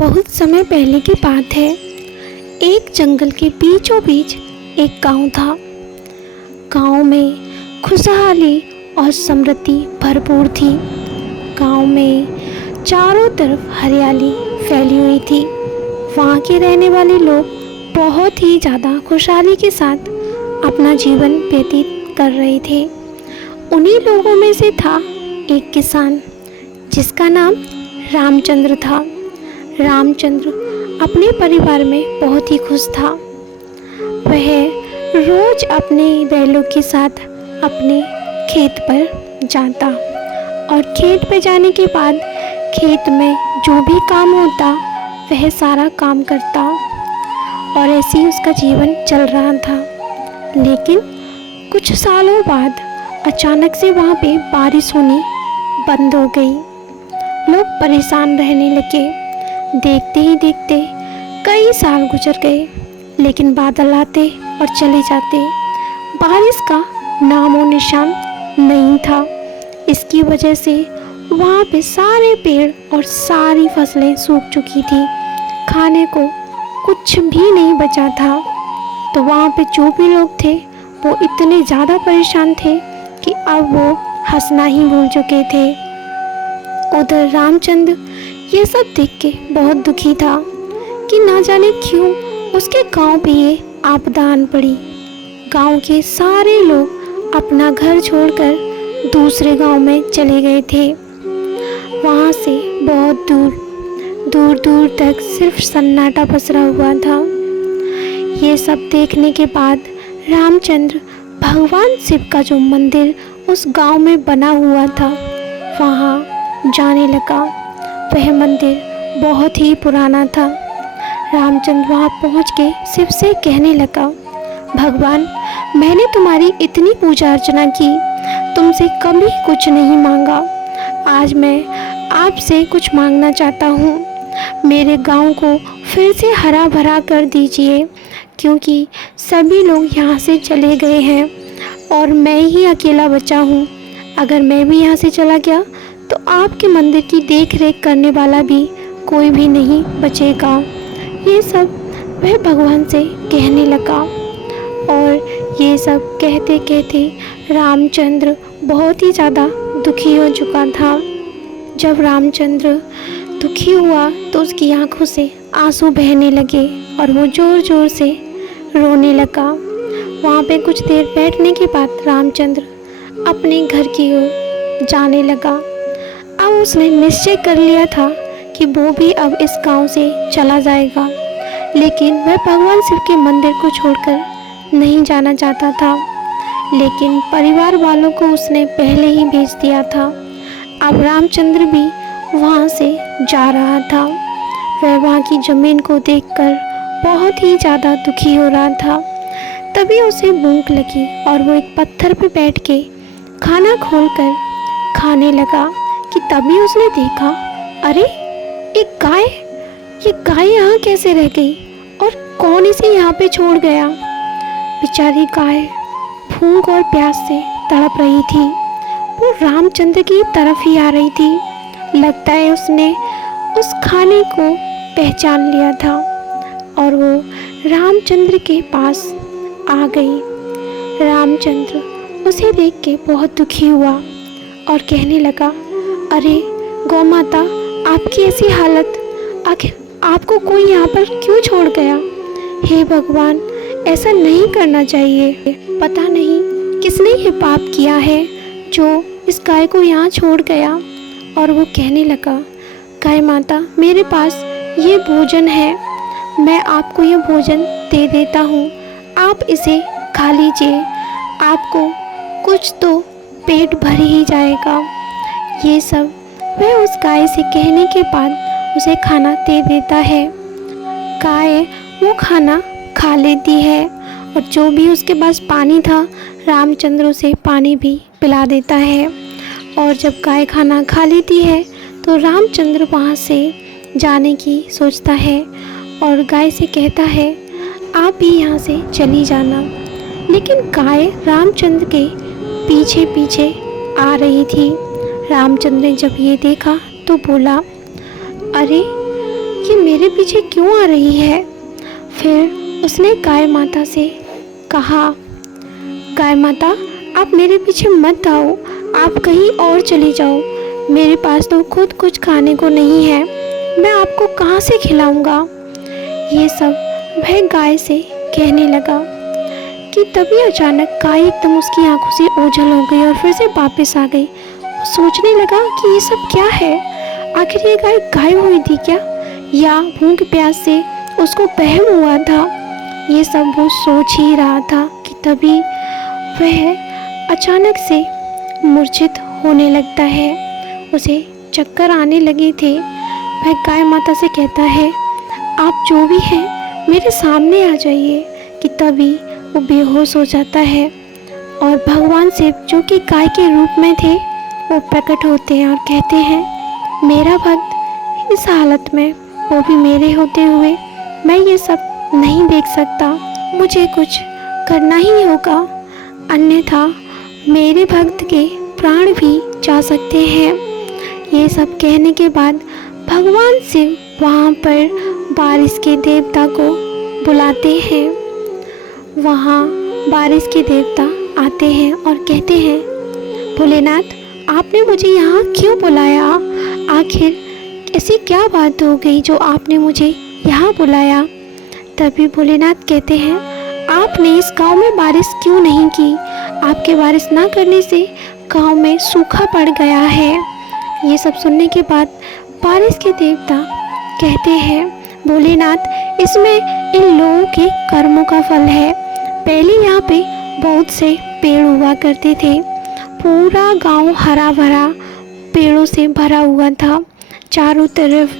बहुत समय पहले की बात है। एक जंगल के बीचों बीच एक गांव था। गांव में खुशहाली और समृद्धि भरपूर थी। गांव में चारों तरफ हरियाली फैली हुई थी। वहाँ के रहने वाले लोग बहुत ही ज़्यादा खुशहाली के साथ अपना जीवन व्यतीत कर रहे थे। उन्हीं लोगों में से था एक किसान जिसका नाम रामचंद्र था। रामचंद्र अपने परिवार में बहुत ही खुश था। वह रोज अपने बैलों के साथ अपने खेत पर जाता और खेत पर जाने के बाद खेत में जो भी काम होता वह सारा काम करता और ऐसे ही उसका जीवन चल रहा था। लेकिन कुछ सालों बाद अचानक से वहाँ पे बारिश होनी बंद हो गई। लोग परेशान रहने लगे। देखते ही देखते कई साल गुजर गए, लेकिन बादल आते और चले जाते। बारिश का नामो निशान नहीं था। इसकी वजह से वहाँ पे सारे पेड़ और सारी फसलें सूख चुकी थी। खाने को कुछ भी नहीं बचा था। तो वहाँ पे जो भी लोग थे वो इतने ज़्यादा परेशान थे कि अब वो हंसना ही भूल चुके थे। उधर रामचंद्र ये सब देख के बहुत दुखी था कि ना जाने क्यों उसके गांव पे ये आपदा आन पड़ी। गांव के सारे लोग अपना घर छोड़कर दूसरे गांव में चले गए थे। वहाँ से बहुत दूर दूर तक सिर्फ सन्नाटा पसरा हुआ था। ये सब देखने के बाद रामचंद्र भगवान शिव का जो मंदिर उस गांव में बना हुआ था वहाँ जाने लगा। वह मंदिर बहुत ही पुराना था। रामचंद्र वहाँ पहुँच के शिव से कहने लगा, भगवान, मैंने तुम्हारी इतनी पूजा अर्चना की, तुमसे कभी कुछ नहीं मांगा। आज मैं आपसे कुछ मांगना चाहता हूँ। मेरे गांव को फिर से हरा भरा कर दीजिए, क्योंकि सभी लोग यहाँ से चले गए हैं और मैं ही अकेला बचा हूँ। अगर मैं भी यहाँ से चला गया तो आपके मंदिर की देख रेख करने वाला भी कोई भी नहीं बचेगा। ये सब वह भगवान से कहने लगा और ये सब कहते कहते रामचंद्र बहुत ही ज़्यादा दुखी हो चुका था। जब रामचंद्र दुखी हुआ तो उसकी आंखों से आंसू बहने लगे और वो ज़ोर ज़ोर से रोने लगा। वहाँ पे कुछ देर बैठने के बाद रामचंद्र अपने घर की ओर जाने लगा। अब उसने निश्चय कर लिया था कि वो भी अब इस गांव से चला जाएगा, लेकिन वह भगवान शिव के मंदिर को छोड़कर नहीं जाना चाहता था। लेकिन परिवार वालों को उसने पहले ही भेज दिया था। अब रामचंद्र भी वहाँ से जा रहा था। वह वहाँ की ज़मीन को देखकर बहुत ही ज़्यादा दुखी हो रहा था। तभी उसे भूख लगी और वो एक पत्थर पर बैठ के खाना खोलकर खाने लगा कि तभी उसने देखा, अरे ये गाय यहाँ कैसे रह गई और कौन इसे यहाँ पे छोड़ गया। बेचारी गाय भूख और प्यास से तड़प रही थी। वो रामचंद्र की तरफ ही आ रही थी। लगता है उसने उस खाने को पहचान लिया था और वो रामचंद्र के पास आ गई। रामचंद्र उसे देख के बहुत दुखी हुआ और कहने लगा, अरे गौ माता, आपकी ऐसी हालत, आखिर आपको कोई यहाँ पर क्यों छोड़ गया। हे भगवान, ऐसा नहीं करना चाहिए। पता नहीं किसने ये पाप किया है जो इस गाय को यहाँ छोड़ गया। और वो कहने लगा, गाय माता, मेरे पास ये भोजन है, मैं आपको ये भोजन दे देता हूँ, आप इसे खा लीजिए, आपको कुछ तो पेट भर ही जाएगा। ये सब वह उस गाय से कहने के बाद उसे खाना दे देता है। गाय वो खाना खा लेती है और जो भी उसके पास पानी था रामचंद्र उसे पानी भी पिला देता है। और जब गाय खाना खा लेती है तो रामचंद्र वहाँ से जाने की सोचता है और गाय से कहता है, आप भी यहाँ से चली जाना। लेकिन गाय रामचंद्र के पीछे पीछे आ रही थी। रामचंद्र ने जब ये देखा तो बोला, अरे ये मेरे पीछे क्यों आ रही है? फिर उसने गाय माता से कहा, गाय माता, आप मेरे पीछे मत आओ, आप कहीं और चली जाओ। मेरे पास तो खुद कुछ खाने को नहीं है, मैं आपको कहाँ से खिलाऊंगा? ये सब वह गाय से कहने लगा कि तभी अचानक गाय एकदम उसकी आंखों से ओझल हो गई और फिर से वापस आ गई। वो सोचने लगा कि ये सब क्या है, आखिर ये गाय गायब हुई थी क्या, या भूख प्यास से उसको वहम हुआ था? ये सब वो सोच ही रहा था कि तभी वह अचानक से मूर्छित होने लगता है। उसे चक्कर आने लगे थे। वह गाय माता से कहता है, आप जो भी हैं मेरे सामने आ जाइए। कि तभी वो बेहोश हो जाता है और भगवान शिव, जो कि गाय के रूप में थे, वो प्रकट होते हैं और कहते हैं, मेरा भक्त इस हालत में, वो भी मेरे होते हुए, मैं ये सब नहीं देख सकता, मुझे कुछ करना ही होगा, अन्यथा मेरे भक्त के प्राण भी जा सकते हैं। ये सब कहने के बाद भगवान शिव वहाँ पर बारिश के देवता को बुलाते हैं। वहाँ बारिश के देवता आते हैं और कहते हैं, भोलेनाथ, आपने मुझे यहाँ क्यों बुलाया? आखिर ऐसी क्या बात हो गई जो आपने मुझे यहाँ बुलाया? तभी भोलेनाथ कहते हैं, आपने इस गांव में बारिश क्यों नहीं की? आपके बारिश ना करने से गांव में सूखा पड़ गया है। ये सब सुनने के बाद बारिश के देवता कहते हैं, भोलेनाथ, इसमें इन लोगों के कर्मों का फल है। पहले यहाँ पे बहुत से पेड़ हुआ करते थे, पूरा गांव हरा भरा पेड़ों से भरा हुआ था। चारों तरफ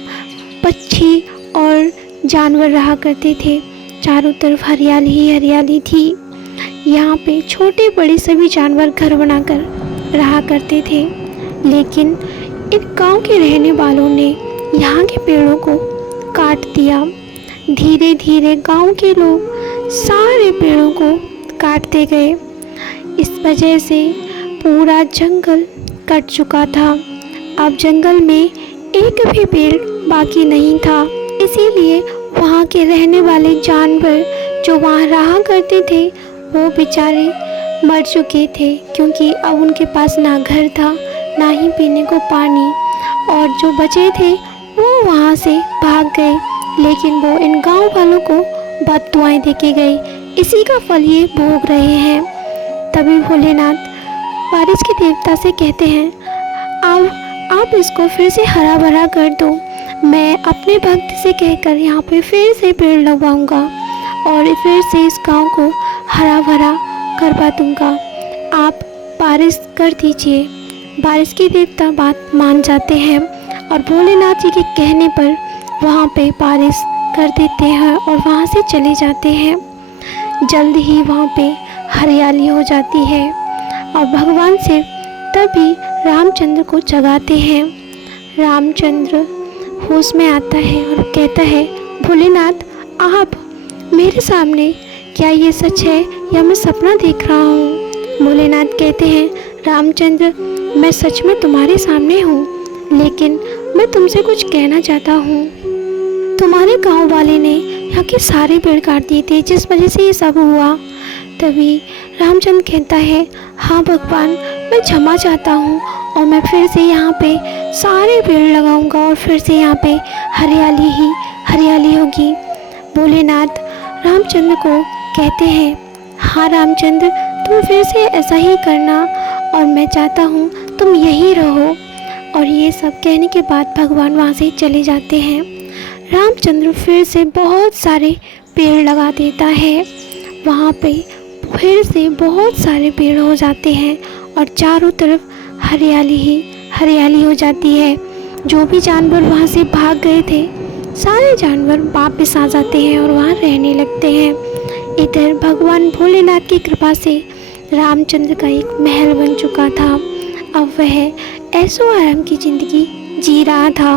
पक्षी और जानवर रहा करते थे, चारों तरफ हरियाली ही हरियाली थी। यहाँ पे छोटे बड़े सभी जानवर घर बनाकर रहा करते थे। लेकिन इन गांव के रहने वालों ने यहाँ के पेड़ों को काट दिया। धीरे धीरे गांव के लोग सारे पेड़ों को काटते गए। इस वजह से पूरा जंगल कट चुका था। अब जंगल में एक भी पेड़ बाकी नहीं था। इसीलिए वहाँ के रहने वाले जानवर जो वहाँ रहा करते थे, वो बेचारे मर चुके थे, क्योंकि अब उनके पास ना घर था, ना ही पीने को पानी। और जो बचे थे वो वहाँ से भाग गए, लेकिन वो इन गांव वालों को बददुआएं देके गए। इसी का फल ये भोग रहे हैं। तभी भोलेनाथ बारिश के देवता से कहते हैं, आप इसको फिर से हरा भरा कर दो। मैं अपने भक्त से कहकर यहाँ पे फिर से पेड़ लगवाऊंगा और फिर से इस गांव को हरा भरा करवा दूंगा। आप बारिश कर दीजिए। बारिश के देवता बात मान जाते हैं और भोलेनाथ जी के कहने पर वहाँ पे बारिश कर देते हैं और वहाँ से चले जाते हैं। जल्द ही वहाँ पे हरियाली हो जाती है और भगवान शिव तभी रामचंद्र को जगाते हैं। रामचंद्र होश में आता है और कहता है, भोलेनाथ, आप मेरे सामने, क्या ये सच है या मैं सपना देख रहा हूँ? भोलेनाथ कहते हैं, रामचंद्र, मैं सच में तुम्हारे सामने हूँ, लेकिन मैं तुमसे कुछ कहना चाहता हूँ। तुम्हारे गांव वाले ने यहाँ के सारे पेड़ काट दिए थे, जिस वजह से ये सब हुआ। तभी रामचंद्र कहता है, हाँ भगवान, मैं क्षमा चाहता हूँ और मैं फिर से यहाँ पे सारे पेड़ लगाऊंगा और फिर से यहाँ पे हरियाली ही हरियाली होगी। भोलेनाथ रामचंद्र को कहते हैं, हाँ रामचंद्र, तुम फिर से ऐसा ही करना और मैं चाहता हूँ तुम यहीं रहो। और ये सब कहने के बाद भगवान वहाँ से चले जाते हैं। रामचंद्र फिर से बहुत सारे पेड़ लगा देता है। वहाँ पे फिर से बहुत सारे पेड़ हो जाते हैं और चारों तरफ हरियाली ही हरियाली हो जाती है। जो भी जानवर वहाँ से भाग गए थे, सारे जानवर वापस आ जाते हैं और वहाँ रहने लगते हैं। इधर भगवान भोलेनाथ की कृपा से रामचंद्र का एक महल बन चुका था। अब वह ऐशो आराम की ज़िंदगी जी रहा था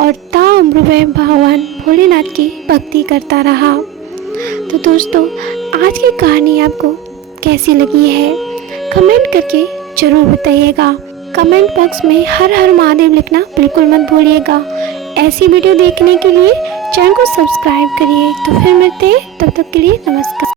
और ताउम्र वह भगवान भोलेनाथ की भक्ति करता रहा। तो दोस्तों, आज की कहानी आपको कैसी लगी है, कमेंट करके ज़रूर बताइएगा। कमेंट बॉक्स में हर हर महादेव लिखना बिल्कुल मत भूलिएगा। ऐसी वीडियो देखने के लिए चैनल को सब्सक्राइब करिए। तो फिर मिलते हैं, तब तक के लिए नमस्कार।